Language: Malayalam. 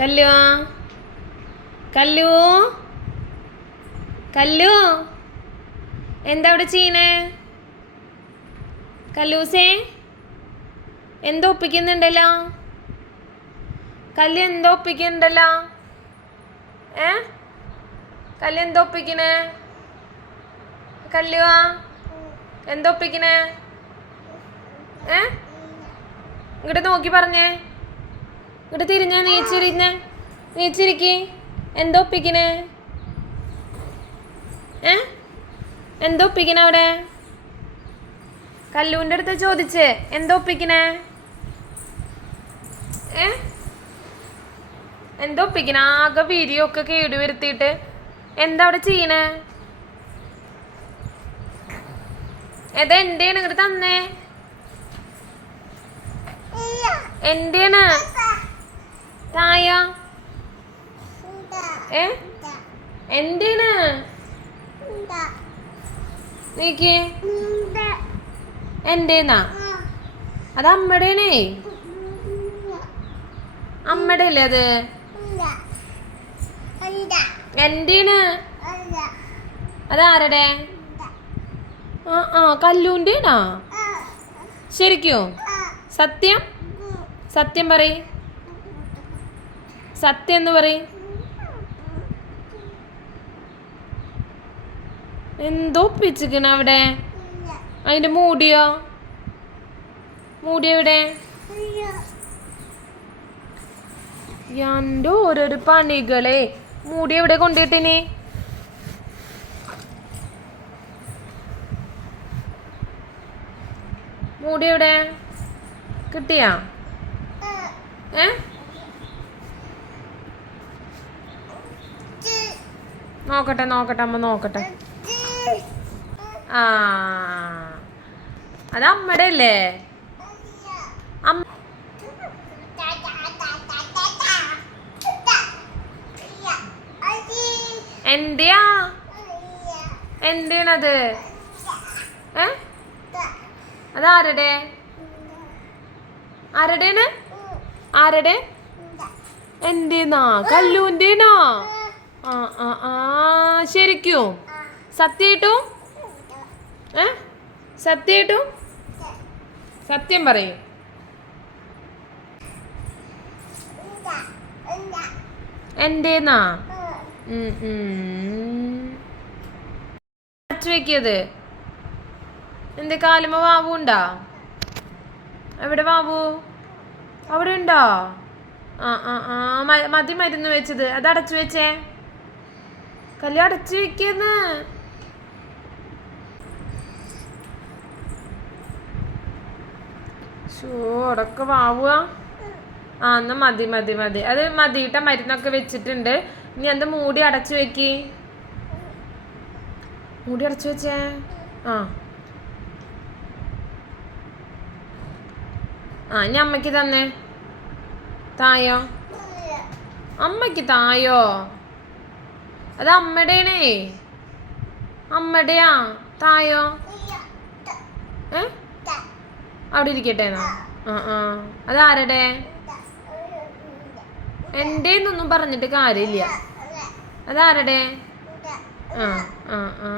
കല്ലു കല്ലു. കല്ലു. എന്താ അവിടെ ചെയ്യണേ? കല്ലൂസേ എന്തോ ഒപ്പിക്കുന്നുണ്ടല്ലോ? കല്ല് എന്തോ ഒപ്പിക്കുന്നുണ്ടല്ലോ? ഏ? കല്ല് എന്തോ ഒപ്പിക്കണേ? കല്ലുവാ എന്തോ ഒപ്പിക്കണേ? ഏ? ഇങ്ങോട്ട് നോക്കി പറഞ്ഞേ. ഇങ്ങോട്ട് തിരിഞ്ഞ നീച്ചിരിഞ്ഞേ. നീച്ചിരിക്കേ. എന്തോ ഒപ്പിക്കണേ? ഏ? എന്തോ ഒപ്പിക്കണേ അവിടെ? കല്ലൂന്റെ അടുത്ത് ചോദിച്ചേ എന്തോ ഒപ്പിക്കണേ? ഏ? എന്തോ ഒപ്പിക്കണേ? ആകെ വീഡിയോ കേടുവരുത്തിയിട്ട് കേട് വരുത്തിയിട്ട്. എന്താ അവിടെ ചെയ്യണേ? ഏതാ എന്റെയാണ് ഇങ്ങോട്ട് തന്നേ? എന്റെയാണ്? തായ ഏ? എന്തിന്? നീക്ക്. എന്റേന്നാ അത് അമ്മടേണേ. അമ്മടെ അല്ലേ അത്? എന്റെയാണ് അതാരടെ ആ ആ കല്ലൂന്റെയാണോ ശരിക്കോ? സത്യം? സത്യം പറയ്. സത്യം എന്ന് പറയും. എന്തോ ഒപ്പിച്ചിക്കണ അവിടെ. അതിന്റെ മൂടിയോ? മൂടി എവിടെ? എന്റെ ഓരോരോ പണികളെ. മൂടി എവിടെ കൊണ്ടിട്ടിനി മൂടി എവിടെ? കിട്ടിയാ? ഏ? നോക്കട്ടെ നോക്കട്ടെ അമ്മ നോക്കട്ടെ. ആ. അത് അമ്മയുടെ അല്ലേ? അമ്മ എന്റെയാ എന്റെയാണത് ഏ? അതാരുടെ? ആരുടെയാണ് ആരുടെ? എന്തിനാ കല്ലൂന്റെനാ ആ ആ ആ ശരിക്കും? സത്യേട്ടോ? ഏ? സത്യേട്ടോ? സത്യം പറയും. എന്തേന്നാ ഉം, ഉം. അടച്ചു വെക്കിയത്. എന്ത് കാലുമ വാവു ഉണ്ടാ? എവിടെ വാവു? അവിടെ ഉണ്ടോ? ആ ആ ആ മതി മരുന്ന് വെച്ചത്. അത് അടച്ചു വെച്ചേ. കല്ല് അടച്ചു വെക്കുന്നു. ഷോ വാവുക. ആ എന്നാ മതി മതി മതി. അത് മതിയിട്ട മരുന്നൊക്കെ വെച്ചിട്ടുണ്ട്. ഇനി എന്ത് മൂടി അടച്ചു വെക്കി. മൂടി അടച്ചു വെച്ചേ? ആ. ആ ഇനി അമ്മയ്ക്ക് തന്നെ. തായോ? അമ്മയ്ക്ക് തായോ? അത് അമ്മടേണേ അമ്മടയാ തായോ? ഏ? അവിടെ ഇരിക്കട്ടെ ആ ആ. എന്റെ എന്നൊന്നും പറഞ്ഞിട്ട് കാര്യമില്ല. അതാരുടെ ആ ആ ആ.